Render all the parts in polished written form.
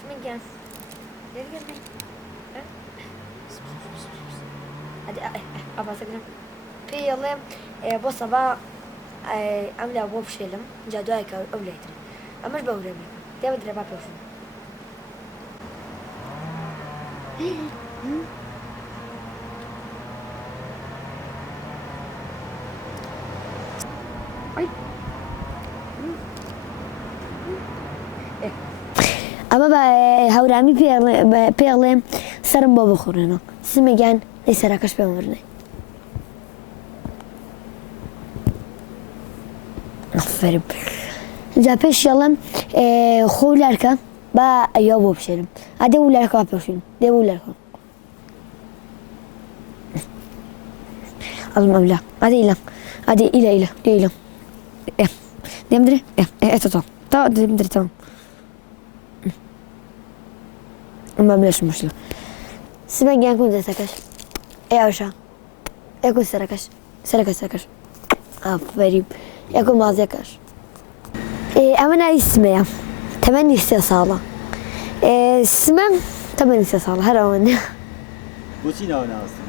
Sminken. هذه أبغى أسكر في يلا بص أبغى عملي أبغى بشيلم جادوي كأولادي أمش بقولهم ده بدري بقى بشوف أما بقى هورامي بيرلم سرم بابا خورنا سمجان ليس راكش بمرني أفرب جابش يلا خولاركا با أيوب بشرم أدي ولاركا بشرم دي ولاركا المملا أدي إلى دي إلى دي مدري تا دي مدري تمام ما بلاش مشكلة سمعت كنت سركش أوشا كنت سركش أفريب يكون مازيكش أنا اسمي 8 صالة اسمه 8 صالة هرون بوشي ناونا اسمه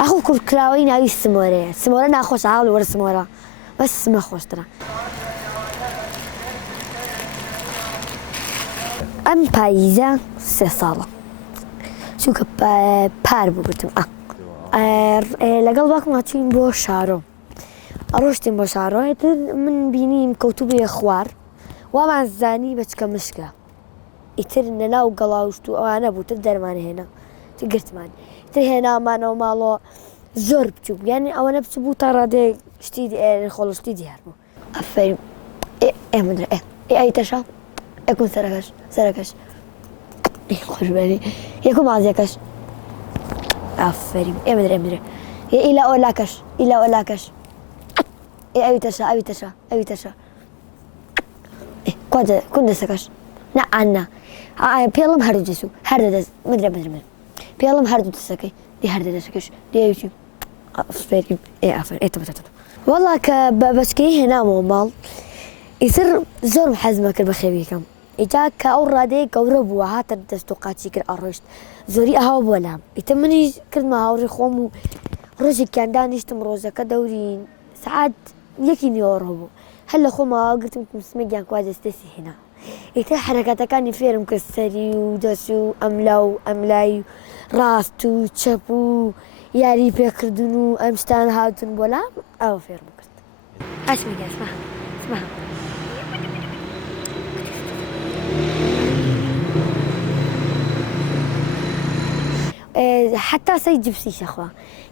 أخو كل كلاوين أي سمورة ناخوش عاول ورا سمورة بس ما خوش ترى أم بايزة 6 صالة شو باربو بتم لقلبك ما تشين بو شارو أروشتين بو شارو من بيني مكوتوبي خوار وما زاني بس كمشكلة يترن لا وقلاوشتو أنا بو تقدر ماني هنا تقدرت ماني تر هنا ما مالو زور بتشوف يعني أو أنا بتشوفو ترى دي شتيدي خلص تيجي هربو أفهم مدري أي تشا يكون سركش خوش بالي يكون معزيكش أفريم مدري إلى أولاكش أبي تشا كنت سكش لا عنا بيلم هردجسو هردس مدري بيلم هردجسكي دي هردجسكش دي يجي أفريم تبتت والله بسكي هنا موبال يصير زور محزمك البخيبيكم إجاك كأورادي قوربوا هاتر دستوقاتي كر أرشت زوري أهاب ولا يتمني كل ما هوري خومو رجع كان دانيش تمروزة كدورين ساعات يكين يورهبو هلا خوما قلت لكم سمجان كواز استسي هنا يتر حركاتا كان يفيرم كسري ودسو أملاي راستو تشبو ياري بيكردنو أمستان هاتون بولا أو فيرم كست أسمجان اسمها حتى سي جبسي شخوا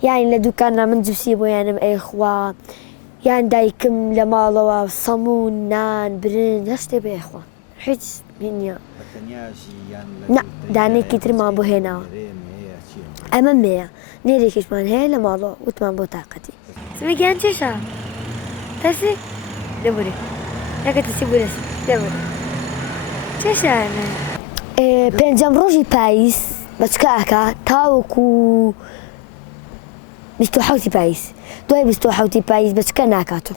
يعني لدوكانا من جبسي بو يعني أي إخوة يعني دايكم لمالوا صمون نان برين هشتي بي إخوة حيث بينيا لا داني كتر ما بو هنا أما ميا نيري كشمان هي لمالوا وتمان بو طاقتي سمي كان تشا تسي دبري لك تسي بولس دبري تشا أنا بنجم روجي بايس بس كاكا تاوكو بستوحوتي بايس دوي بستوحوتي بايس بس كناكاتو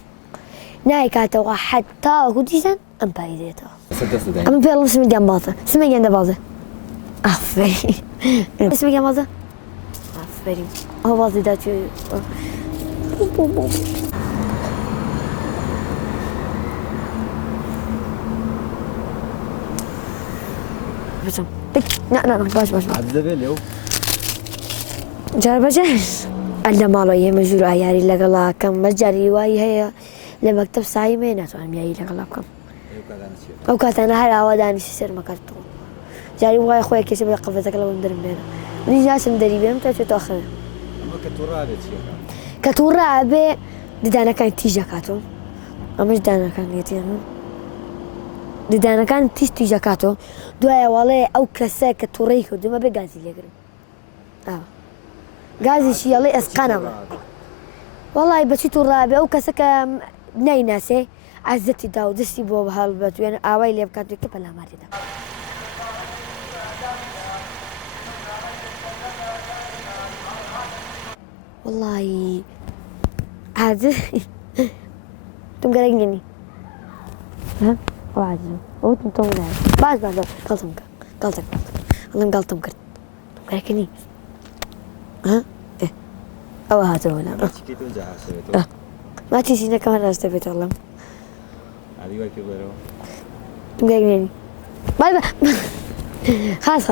نايكاتو واحد تاوكو ديسان ام بايزيتو ام بيلم سمي جنب باظة سمي جنب باظة افري سمي جنب باظة افري هو باظة داتو بسم لا باش عذبه اليوم جرب جاهز أنا مالو هي مجرو عياري لقلا كم مجاري واي هي لمكتب ساي مينا تو أمي لقلا كم أو كانت أنا هلا وداني سير مكرتو جاري واي خويا كيسي بلا قفزك لو ندير مينا مني جالس ندري بيهم تاخذ أما كتورابة كتورابة دانا كانت تيجا كاتو أمش دانا كان يتيمو دانا كانت تيجا كاتو دوايا والله أو كساك توريكو دوما بغازي ليقرب غازي شي يلي اسقنا والله بشيتو الرابع أو كساك بناي ناسي عزتي داو دسي بو بهالبت يعني آواي اللي بكانت يكتب لها ماري دا والله عاد تم قرقني ها وعدنا وتم تونا بعد قلتم والله قلتم كرت لكني ها إيه أو هذا ولا Chiquito ya se ve todo. ما تنسينا كمان استفدت والله Adiós, hay que ver. تقولين باي باي خلاص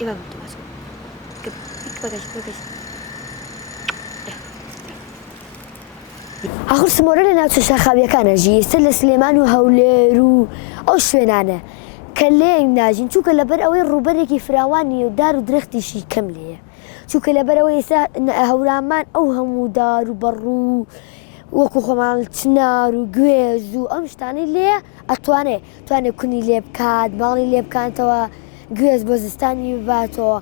إيه بقى آخر سمورة لنا تشاخابيا كان جي سل سليمان وهوليرو أو شوينانا كلين ناجين شو كلا بر أوي روبريكي فراواني ودار درختي شي كملية شو كلا بر أوي سا هورامان أو هم دار وبرو وكو خمال تنار وجويز وأمشتاني ليه أتواني كوني ليه بكاد مالي ليه بكان توا جويز بوزستاني باتو